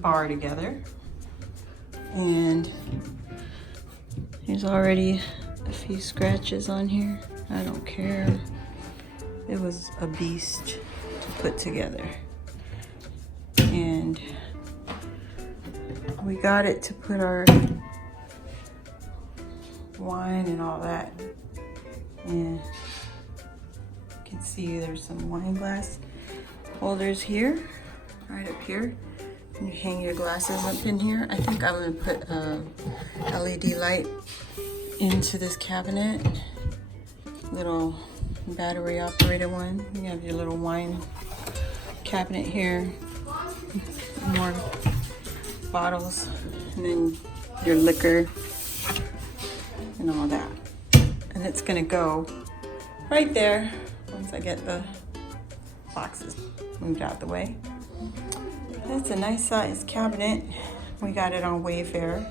bar together. And there's already a few scratches on here. I don't care. It was a beast to put together. And we got it to put our wine and all that. And you can see there's some wine glass holders here, right up here. And you hang your glasses up in here. I think I'm gonna put a LED light into this cabinet. Little battery operated one. You have your little wine cabinet here. More bottles, and then your liquor and all that. And it's gonna go right there once I get the boxes moved out the way. It's a nice size cabinet. We got it on WAYFAIR.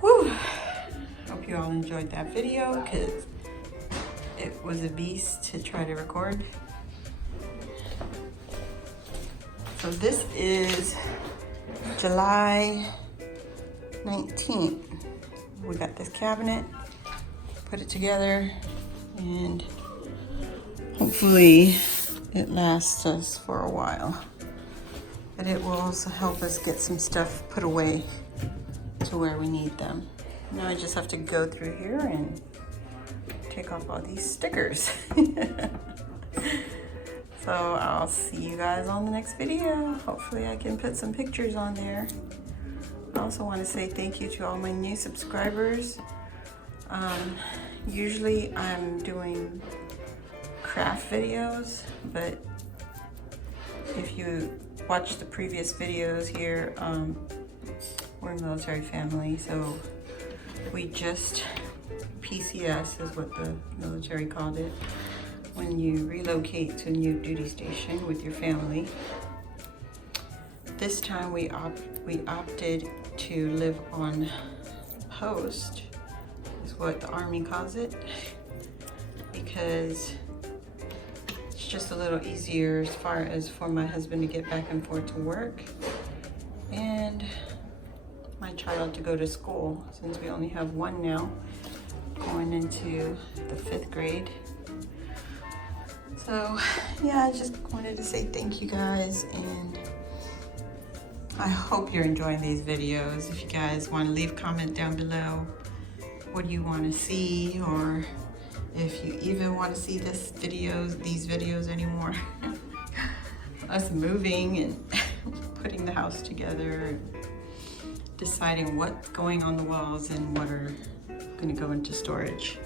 Whew. Hope you all enjoyed that video because it was a beast to try to record. So this is July 19th. We got this cabinet, put it together, and hopefully it lasts us for a while. But it will also help us get some stuff put away to where we need them. Now I just have to go through here and take off all these stickers. So I'll see you guys on the next video. Hopefully I can put some pictures on there. I also want to say thank you to all my new subscribers. Usually I'm doing craft videos, but if you watch the previous videos here, we're a military family, so we just, PCS is what the military called it, when you relocate to a new duty station with your family. This time we opted to live on post, is what the Army calls it, because it's just a little easier as far as for my husband to get back and forth to work and my child to go to school, since we only have one now going into the 5th grade. So yeah, I just wanted to say thank you guys, and I hope you're enjoying these videos. If you guys want to leave a comment down below, what do you want to see, or if you even want to see these videos anymore. Us moving and putting the house together, deciding what's going on the walls and what are going to go into storage.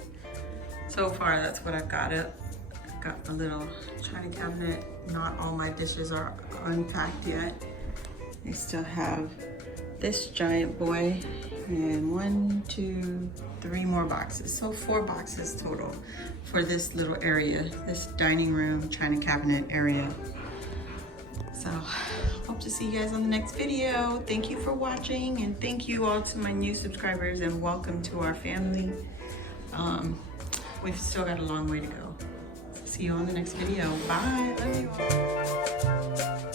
So far that's what I've got up. I've got a little china cabinet. Not all my dishes are unpacked yet. I still have this giant boy and 1, 2, 3 more boxes. So 4 boxes total for this little area, this dining room china cabinet area. So hope to see you guys on the next video. Thank you for watching, and thank you all to my new subscribers, and welcome to our family. We've still got a long way to go. See you on the next video. Bye. Love you all.